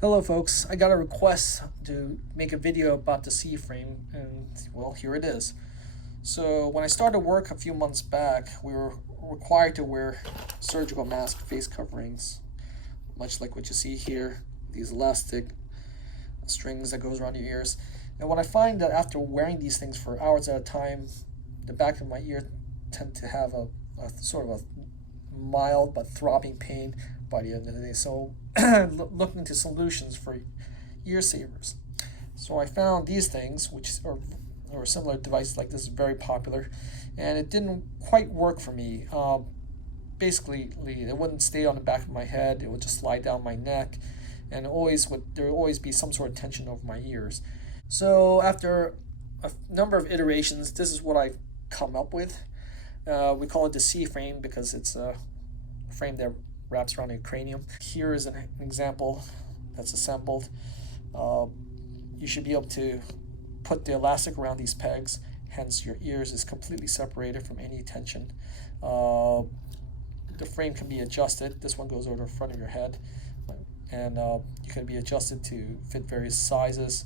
Hello folks, I got a request to make a video about the C-frame and well, here it is. So when I started work a few months back, we were required to wear surgical mask face coverings, much like what you see here, these elastic strings that goes around your ears. And what I find that after wearing these things for hours at a time, the back of my ear tend to have a sort of a mild but throbbing pain by the end of the day. So looking into solutions for ear savers. So I found these things, which are or similar devices like this is very popular, and it didn't quite work for me. Basically, it wouldn't stay on the back of my head; it would just slide down my neck, and there would always be some sort of tension over my ears. So after a number of iterations, this is what I've come up with. We call it the C frame because it's a frame that wraps around your cranium. Here is an example that's assembled. You should be able to put the elastic around these pegs, hence your ears is completely separated from any tension. The frame can be adjusted. This one goes over the front of your head, and you can be adjusted to fit various sizes.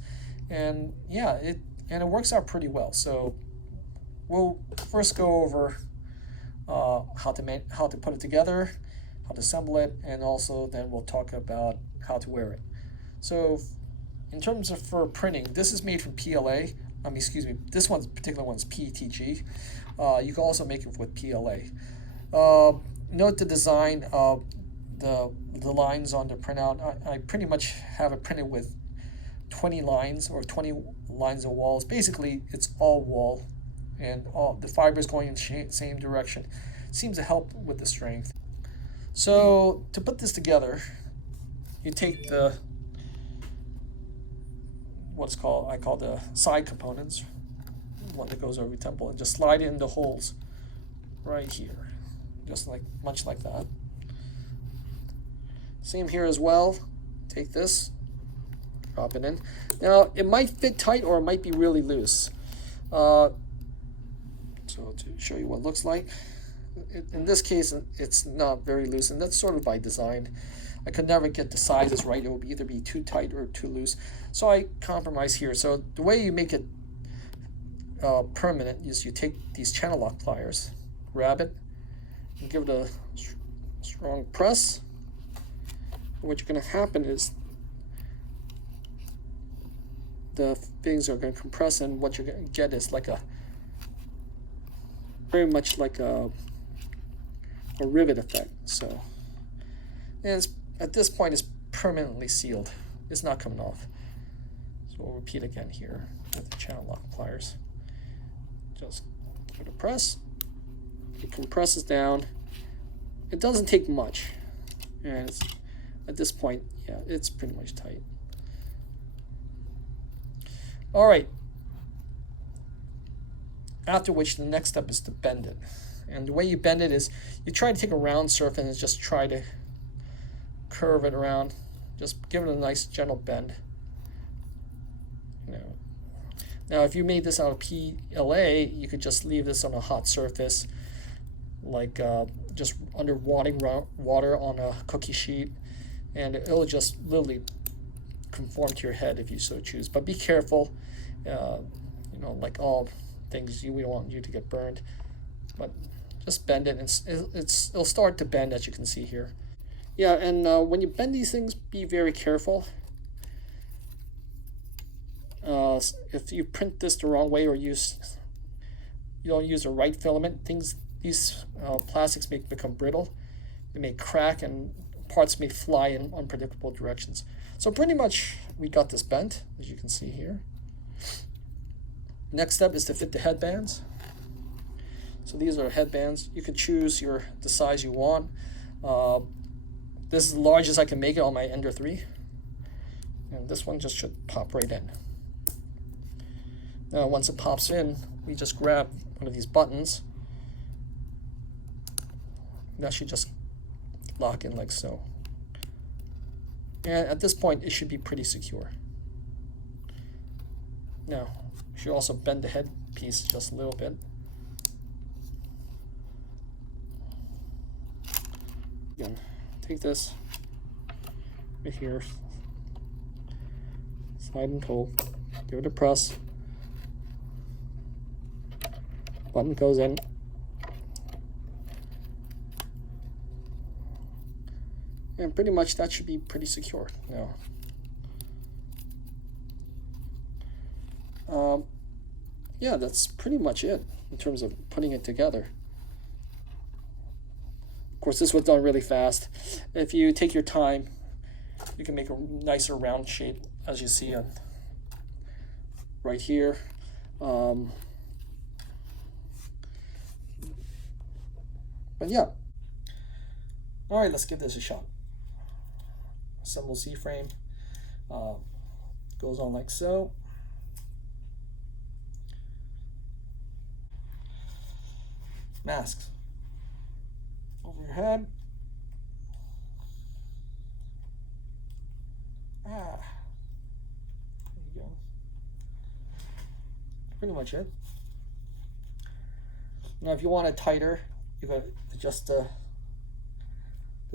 And yeah, it works out pretty well. So we'll first go over how to put it together, how to assemble it, and also then we'll talk about how to wear it. So in terms of for printing, this is made from PLA. This particular one's PETG. You can also make it with PLA. Note the design of the lines on the printout. I pretty much have it printed with 20 lines or 20 lines of walls. Basically, it's all wall, and all the fibers going in the same direction. Seems to help with the strength. So to put this together, you take I call the side components, one that goes over your temple, and just slide it in the holes right here, much like that. Same here as well. Take this, drop it in. Now it might fit tight or it might be really loose. So to show you what it looks like, in this case it's not very loose, and that's sort of by design. I could never get the sizes right. It would either be too tight or too loose, so I compromise here. So the way you make it permanent is you take these channel lock pliers, grab it, and give it a strong press. And what's going to happen is the things are going to compress, and what you're going to get is very much like a rivet effect. So, and at this point it's permanently sealed. It's not coming off. So we'll repeat again here with the channel lock pliers. Just give it a press. It compresses down. It doesn't take much, and at this point, yeah, it's pretty much tight. All right. After which, the next step is to bend it. And the way you bend it is you try to take a round surface and just try to curve it around. Just give it a nice gentle bend. Now if you made this out of PLA, you could just leave this on a hot surface, like just under water on a cookie sheet, and it'll just literally conform to your head if you so choose. But be careful, like all things, we don't want you to get burned. But just bend it, and it'll start to bend, as you can see here. Yeah, and when you bend these things, be very careful. If you print this the wrong way or you don't use the right filament, these plastics may become brittle. They may crack, and parts may fly in unpredictable directions. So pretty much we got this bent, as you can see here. Next step is to fit the headbands. So these are headbands. You can choose the size you want. This is the largest I can make it on my Ender 3. And this one just should pop right in. Now once it pops in, we just grab one of these buttons. That should just lock in like so. And at this point, it should be pretty secure. Now, you should also bend the head piece just a little bit. Again, take this right here, slide and pull, give it a press, button goes in, and pretty much that should be pretty secure now. Yeah, that's pretty much it in terms of putting it together. Of course, this was done really fast. If you take your time, you can make a nicer round shape, as you see on right here. But yeah. All right, let's give this a shot. Assemble C-frame. Goes on like so. Masks over your head. There you go. Pretty much it. Now, if you want it tighter, you can adjust the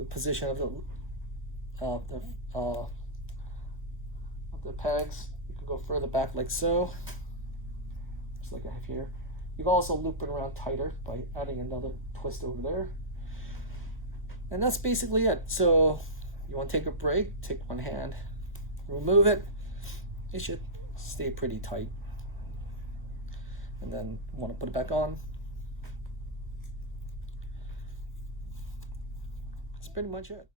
position of the pegs. You can go further back like so, just like I have here. You can also loop it around tighter by adding another twist over there. And that's basically it. So you want to take a break, take one hand, remove it. It should stay pretty tight. And then you want to put it back on. That's pretty much it.